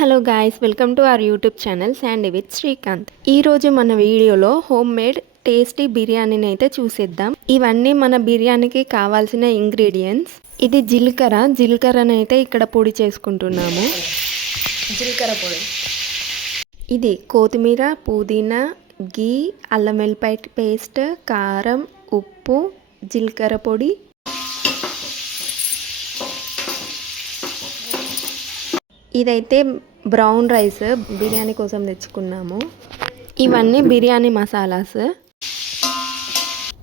Hello guys, welcome to our YouTube channel Sandy with Srikanth. ఈరోజు మన వీడియోలో హోమ్ మేడ్ టేస్టీ బిర్యానీని అయితే చూసేద్దాం. ఇవన్నీ మన బిర్యానీకి కావాల్సిన ఇంగ్రీడియంట్స్. ఇది జీలకర్రని అయితే ఇక్కడ పొడి చేసుకుంటున్నాము. జీలకర్ర పొడి. ఇది కొత్తిమీర, పుదీనా, గీ, అల్లం వెల్లిపాయ పేస్ట్, కారం, ఉప్పు, జీలకర్ర పొడి. ఇదైతే బ్రౌన్ రైస్ బిర్యానీ కోసం తెచ్చుకున్నాము. ఇవన్నీ బిర్యానీ మసాలాస్.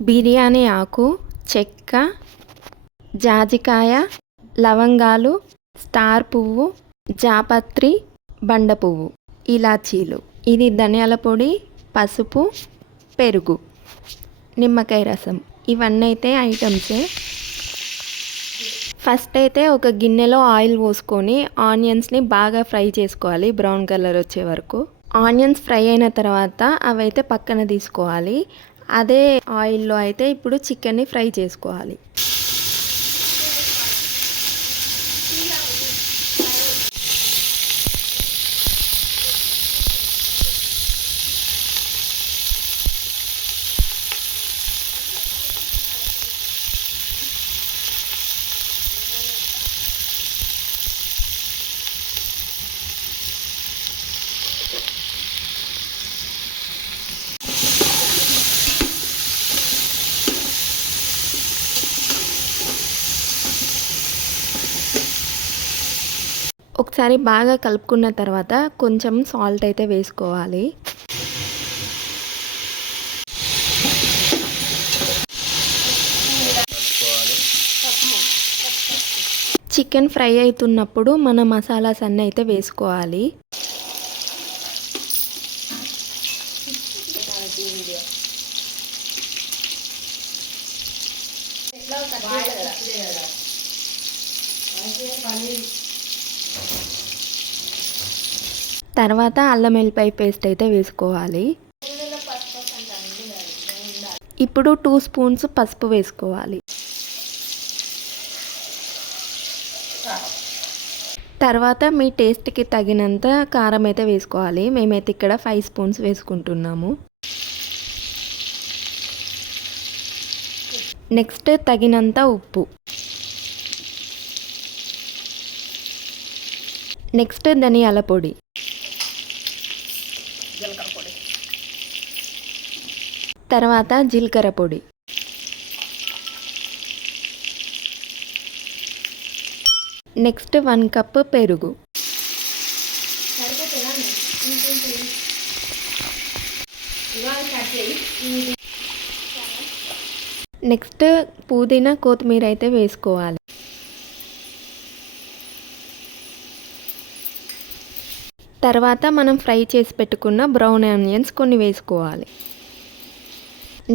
బిర్యానీ ఆకు, చెక్క, జాజికాయ, లవంగాలు, స్టార్ పువ్వు, జాపత్రి, బండ పువ్వు, ఇలాచీలు. ఇది ధనియాల పొడి, పసుపు, పెరుగు, నిమ్మకాయ రసం. ఇవన్నీ అయితే ఐటమ్సే. ఫస్ట్ అయితే ఒక గిన్నెలో ఆయిల్ పోసుకొని ఆనియన్స్ని బాగా ఫ్రై చేసుకోవాలి, బ్రౌన్ కలర్ వచ్చే వరకు. ఆనియన్స్ ఫ్రై అయిన తర్వాత అవైతే పక్కన తీసుకోవాలి. అదే ఆయిల్లో అయితే ఇప్పుడు చికెన్ని ఫ్రై చేసుకోవాలి. ఒకసారి బాగా కలుపుకున్న తర్వాత కొంచెం సాల్ట్ అయితే వేసుకోవాలి. చికెన్ ఫ్రై అవుతున్నప్పుడు మన మసాలాస్ అన్నీ అయితే వేసుకోవాలి. తర్వాత అల్లం వెల్లిపాయ పేస్ట్ అయితే వేసుకోవాలి. ఇప్పుడు 2 స్పూన్స్ పసుపు వేసుకోవాలి. తర్వాత మీ టేస్ట్కి తగినంత కారం అయితే వేసుకోవాలి. మేమైతే ఇక్కడ 5 స్పూన్స్ వేసుకుంటున్నాము. నెక్స్ట్ తగినంత ఉప్పు. నెక్స్ట్ ధనియాల పొడి. తర్వాత జీలకర్ర పొడి. నెక్స్ట్ 1 కప్ పెరుగు. నెక్స్ట్ పుదీనా, కొత్తిమీర అయితే వేసుకోవాలి. తర్వాత మనం ఫ్రై చేసి పెట్టుకున్న బ్రౌన్ ఆనియన్స్ కొన్ని వేసుకోవాలి.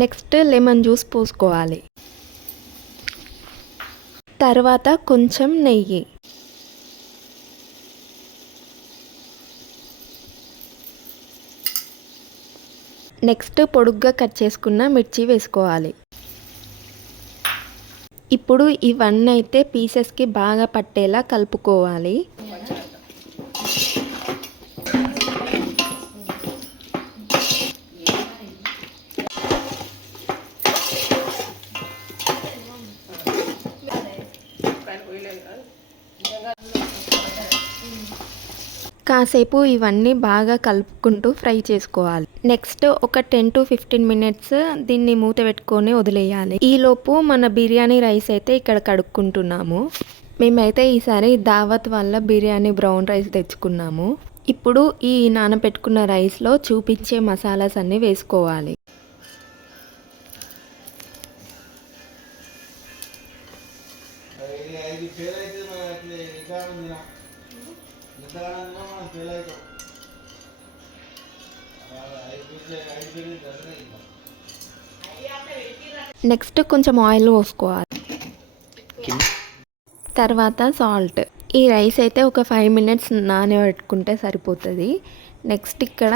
నెక్స్ట్ లెమన్ జ్యూస్ పోసుకోవాలి. తర్వాత కొంచెం నెయ్యి. నెక్స్ట్ పొడుగ్గా కట్ చేసుకున్న మిర్చి వేసుకోవాలి. ఇప్పుడు ఇవన్నీ అయితే పీసెస్కి బాగా పట్టేలా కలుపుకోవాలి. కాసేపు ఇవన్నీ బాగా కలుపుకుంటూ ఫ్రై చేసుకోవాలి. నెక్స్ట్ ఒక 10 to 15 మినిట్స్ దీన్ని మూత పెట్టుకొని వదిలేయాలి. ఈలోపు మన బిర్యానీ రైస్ అయితే ఇక్కడ కడుక్కుంటున్నాము. మేమైతే ఈసారి దావత్ వల్ల బిర్యానీ బ్రౌన్ రైస్ తెచ్చుకున్నాము. ఇప్పుడు ఈ నానబెట్టుకున్న రైస్లో చూపించే మసాలాస్ అన్నీ వేసుకోవాలి. నెక్స్ట్ కొంచెం ఆయిల్ పోసుకోవాలి. తర్వాత సాల్ట్. ఈ రైస్ అయితే ఒక 5 మినిట్స్ నానబెట్టుకుంటే సరిపోతుంది. నెక్స్ట్ ఇక్కడ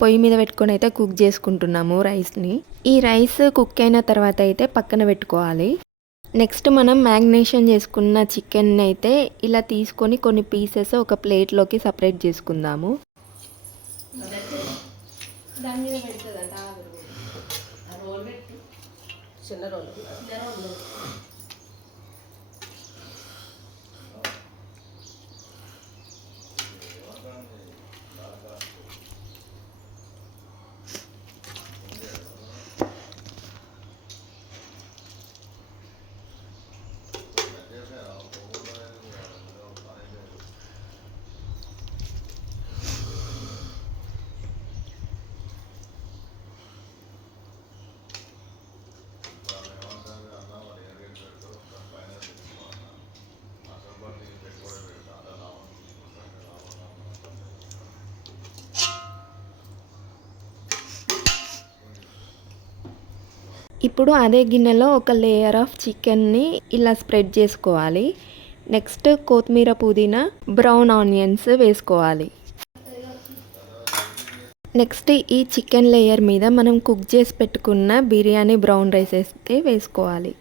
పొయ్యి మీద పెట్టుకొని అయితే కుక్ చేసుకుంటున్నాము రైస్ని. ఈ రైస్ కుక్ అయిన తర్వాత అయితే పక్కన పెట్టుకోవాలి. నెక్స్ట్ మనం మ్యాగ్నేషన్ చేసుకున్న చికెన్ అయితే ఇలా తీసుకొని కొన్ని పీసెస్ ఒక ప్లేట్లోకి సపరేట్ చేసుకుందాము. దాని మీద పెడుతుందంట రోల్ పెట్టి చిన్న రోల్ ఇప్పుడు అదే గిన్నెలో ఒక లేయర్ ఆఫ్ చికెన్ని ఇలా స్ప్రెడ్ చేసుకోవాలి. నెక్స్ట్ కొత్తిమీర, పుదీనా, బ్రౌన్ ఆనియన్స్ వేసుకోవాలి. నెక్స్ట్ ఈ చికెన్ లేయర్ మీద మనం కుక్ చేసి పెట్టుకున్న బిర్యానీ బ్రౌన్ రైస్ అయితే వేసుకోవాలి.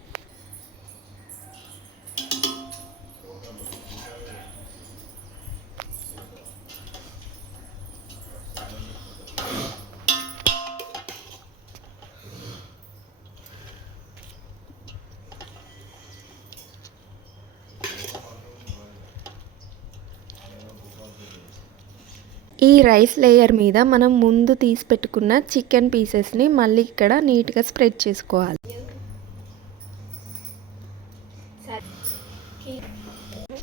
ఈ రైస్ లేయర్ మీద మనం ముందు తీసి పెట్టుకున్న చికెన్ పీసెస్ని మళ్ళీ ఇక్కడ నీట్గా స్ప్రెడ్ చేసుకోవాలి.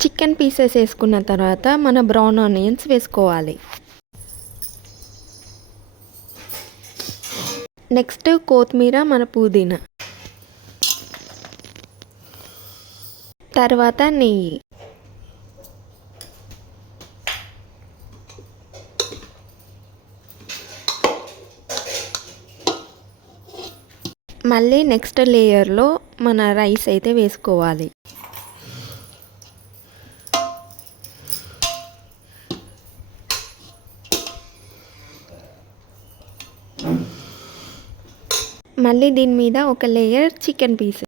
చికెన్ పీసెస్ వేసుకున్న తర్వాత మన బ్రౌన్ ఆనియన్స్ వేసుకోవాలి. నెక్స్ట్ కొత్తిమీర, మన పుదీనా, తర్వాత నెయ్యి, మళ్ళీ నెక్స్ట్ లేయర్లో మన రైస్ అయితే వేసుకోవాలి. మళ్ళీ దీని మీద ఒక layer chicken piece.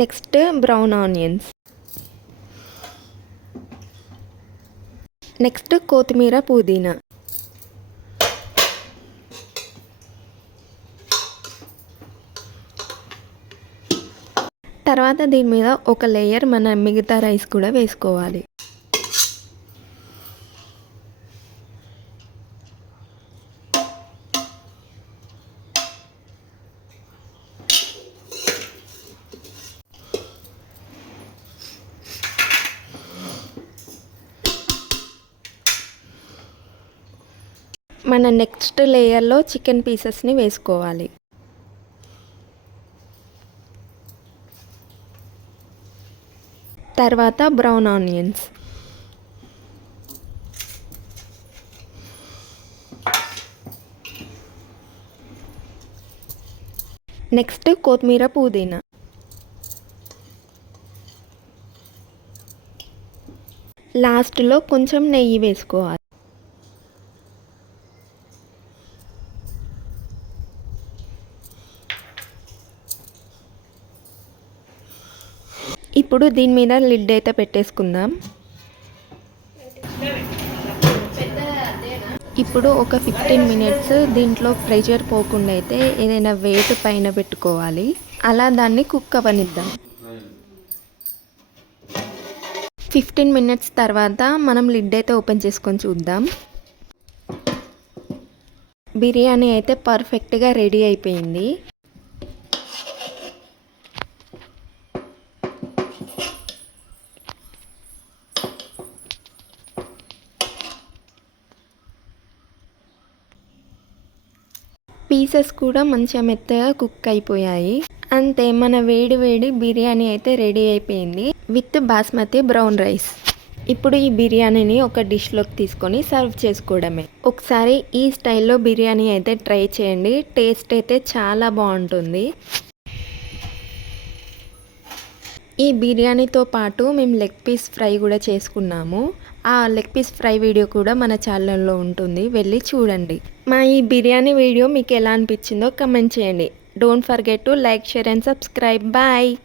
Next brown onions, next కొత్తిమీర, పుదీనా, తర్వాత దీని మీద ఒక లేయర్ మన మిగతా రైస్ కూడా వేసుకోవాలి. మన నెక్స్ట్ లేయర్లో చికెన్ పీసెస్ని వేసుకోవాలి. తర్వాత బ్రౌన్ ఆనియన్స్, నెక్స్ట్ కొత్తిమీర, పుదీనా, లాస్ట్లో కొంచెం నెయ్యి వేసుకోవాలి. ఇప్పుడు దీని మీద లిడ్ అయితే పెట్టేసుకుందాం. ఇప్పుడు ఒక 15 మినిట్స్ దీంట్లో ప్రెషర్ పోకుండా అయితే ఏదైనా వెయిట్ పైన పెట్టుకోవాలి. అలా దాన్ని కుక్ అవ్వనిద్దాం. 15 మినిట్స్ తర్వాత మనం లిడ్ అయితే ఓపెన్ చేసుకొని చూద్దాం. బిర్యానీ అయితే పర్ఫెక్ట్గా రెడీ అయిపోయింది. పీసెస్ కూడా మంచిగా మెత్తగా కుక్ అయిపోయాయి. అంతే, మన వేడి వేడి బిర్యానీ అయితే రెడీ అయిపోయింది విత్ బాస్మతి బ్రౌన్ రైస్. ఇప్పుడు ఈ బిర్యానీని ఒక డిష్లోకి తీసుకొని సర్వ్ చేసుకోవడమే. ఒకసారి ఈ స్టైల్లో బిర్యానీ అయితే ట్రై చేయండి. టేస్ట్ అయితే చాలా బాగుంటుంది. ఈ బిర్యానీతో పాటు మేము లెగ్ పీస్ ఫ్రై కూడా చేసుకున్నాము. ఆ లెగ్ పీస్ ఫ్రై వీడియో కూడా మన ఛానల్లో ఉంటుంది, వెళ్ళి చూడండి. మా ఈ బిర్యానీ వీడియో మీకు ఎలా అనిపించిందో కమెంట్ చేయండి. Don't forget to like, share and subscribe. Bye.